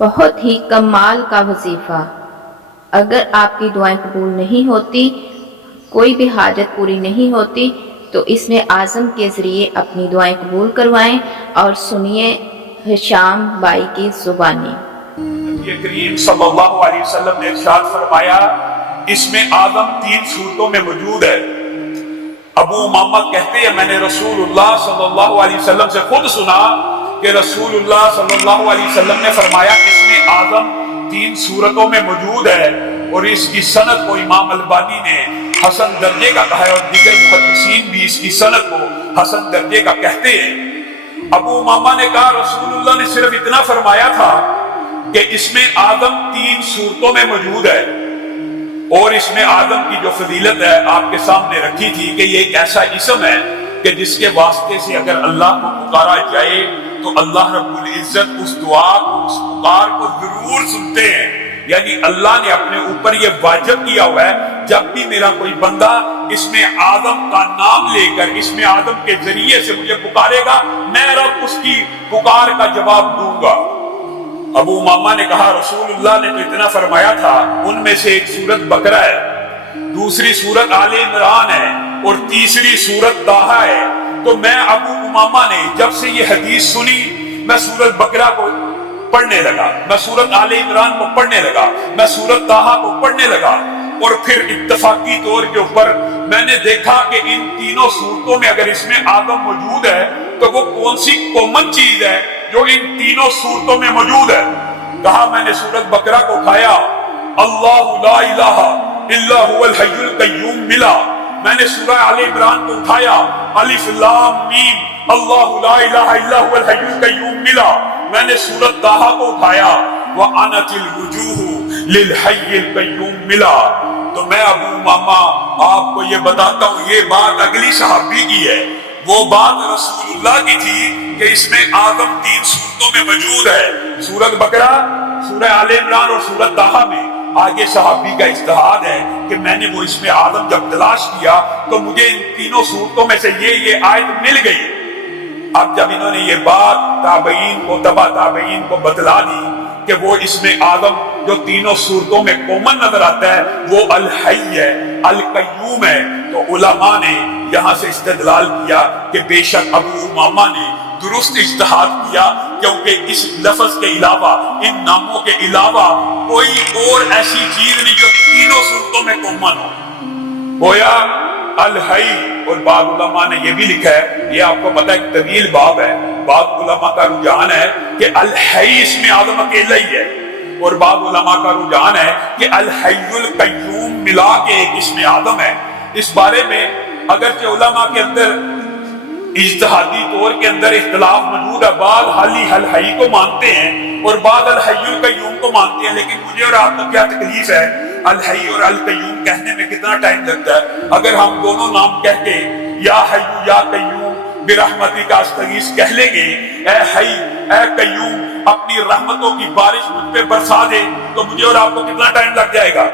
بہت ہی کمال کا وظیفہ۔ اگر آپ کی دعائیں قبول نہیں ہوتی، کوئی بھی حاجت پوری نہیں ہوتی، تو اسم اعظم کے ذریعے اپنی دعائیں قبول کروائیں اور سنیے ہشام بائی کی زبانی۔ نبی کریم صلی اللہ علیہ وسلم نے ارشاد فرمایا اسم اعظم 3 صورتوں میں موجود ہے۔ ابو امامہ کہتے ہیں میں نے رسول اللہ صلی اللہ علیہ وسلم سے خود سنا کہ رسول اللہ صلی اللہ علیہ وسلم نے فرمایا اسم اعظم 3 صورتوں میں موجود ہے، اور اس کی سند کو امام البانی نے حسن درجے کا کہا ہے، اور دیگر محدثین بھی اس کی سند کو حسن درجے کا کہتے ہیں۔ ابو امامہ نے کہا رسول اللہ نے صرف اتنا فرمایا تھا کہ اسم اعظم 3 صورتوں میں موجود ہے، اور اسم اعظم کی جو فضیلت ہے آپ کے سامنے رکھی تھی کہ یہ ایک ایسا اسم ہے کہ جس کے واسطے سے اگر اللہ کو پکارا جائے تو اللہ رب العزت اس دعا کو، اس پکار کو ضرور سنتے ہیں۔ یعنی اللہ نے اپنے اوپر یہ واجب کیا ہوا ہے جب بھی میرا کوئی بندہ اسم اعظم کا نام لے کر اسم اعظم کے ذریعے سے مجھے پکارے گا، میں رب اس کی پکار کا جواب دوں گا۔ ابو امامہ نے کہا رسول اللہ نے تو اتنا فرمایا تھا، ان میں سے ایک سورت بقرہ ہے، دوسری سورت آل عمران ہے، اور تیسری سورت طٰہٰ ہے۔ تو میں ابو امامہ نے جب سے یہ حدیث سنی میں سورت بقرہ کو پڑھنے لگا، میں سورت آل عمران کو پڑھنے لگا، میں سورت طٰہٰ کو پڑھنے لگا، اور پھر اتفاقی طور کے اوپر میں نے دیکھا کہ ان تینوں صورتوں میں اگر اس میں اعظم موجود ہے تو وہ کون سی کامن چیز ہے جو ان تینوں صورتوں میں موجود ہے۔ کہا میں نے سورت بقرہ کو اٹھایا، اللہ لا الہ الا هو الحی القیوم ملا۔ میں نے سورہ آل عمران کو اٹھایا، الف لام میم اللہ لا الہ الا هو الحی القیوم ملا۔ میں نے سورت طٰہٰ کو اٹھایا، وَأَنَتِ الْوُجُوهُ لِلْحَيِّ الْقَيُّومِ مِلَا۔ تو میں ابو امامہ آپ کو یہ بتاتا ہوں، یہ بات اگلی صحابی کی ہے، وہ بات رسول اللہ کی تھی کہ اس میں اعظم 3 صورتوں میں موجود ہے، سورت بقرہ، سورہ آل عمران اور سورت طٰہٰ میں۔ آگے صحابی کا اجتہاد ہے کہ میں نے وہ اس میں اعظم جب تلاش کیا تو مجھے ان تینوں صورتوں میں سے یہ آیت مل گئی۔ اب جب انہوں نے یہ بات تابعین کو، تبع تابعین کو بتلا دی کہ وہ اس میں اعظم جو تینوں صورتوں میں کامن نظر آتا ہے وہ الحی ہے، القیوم ہے، تو علماء نے یہاں سے استدلال کیا کہ بے شک ابو امامہ نے درست اجتہاد کیا، کیونکہ اس لفظ کے علاوہ، ان ناموں کے علاوہ کوئی اور ایسی چیز نہیں جو تینوں صورتوں میں کامن ہو۔ گویا الحی، اور بعض علماء نے یہ بھی لکھا ہے، یہ آپ کو پتہ ہے ایک طویل باب ہے، بعض علماء کا رجحان ہے کہ الحی اس میں اعظم اکیلا ہی ہے، اور بعض علماء کا رجحان ہے کہ الحی القیوم ملا کے ایک اس میں اعظم ہے۔ اس بارے میں اگرچہ علماء کے اندر اجتہادی طور کے اندر اختلاف موجود ہے، بعض الحی کو مانتے ہیں اور بعض الحی القیوم کو مانتے ہیں، لیکن مجھے اور آپ کو کیا تکلیف ہے الحی اور القیوم کہنے میں کتنا ٹائم لگتا ہے؟ اگر ہم دونوں نام کہہ کے یا حی یا قیوم برحمتک استغیث کہہ لیں گے، اے حی اے قیوم اپنی رحمتوں کی بارش مجھ پہ برسا دے، تو مجھے اور آپ کو کتنا ٹائم لگ جائے گا؟